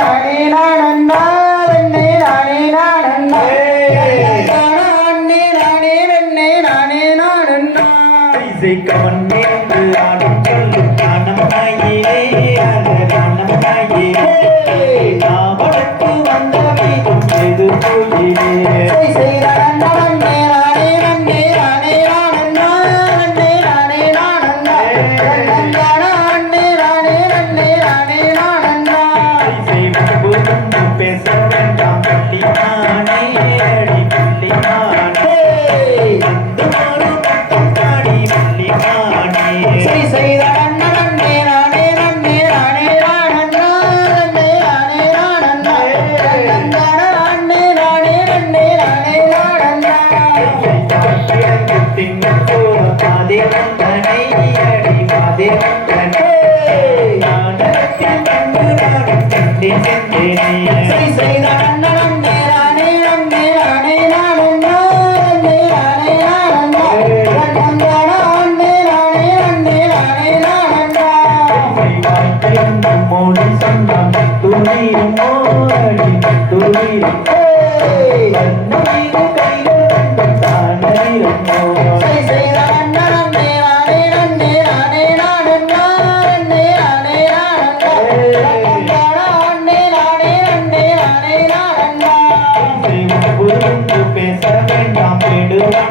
நானே நானந்தா வெண்ணே நானே நானந்தா நானே நானே வெண்ணே நானே நானந்தா இசை கவன்னே ஆடும் சொல்லு தானம் நாயிலே அது தானம் நாயிலே தனை அடி மாதிரம் தனை துணி துணி ஒன்று பேச வேண்டாம் பெடுவன்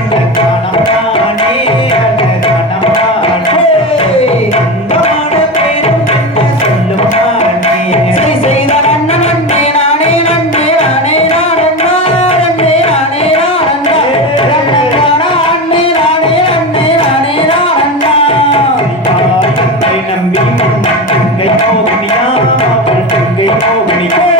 Thank you.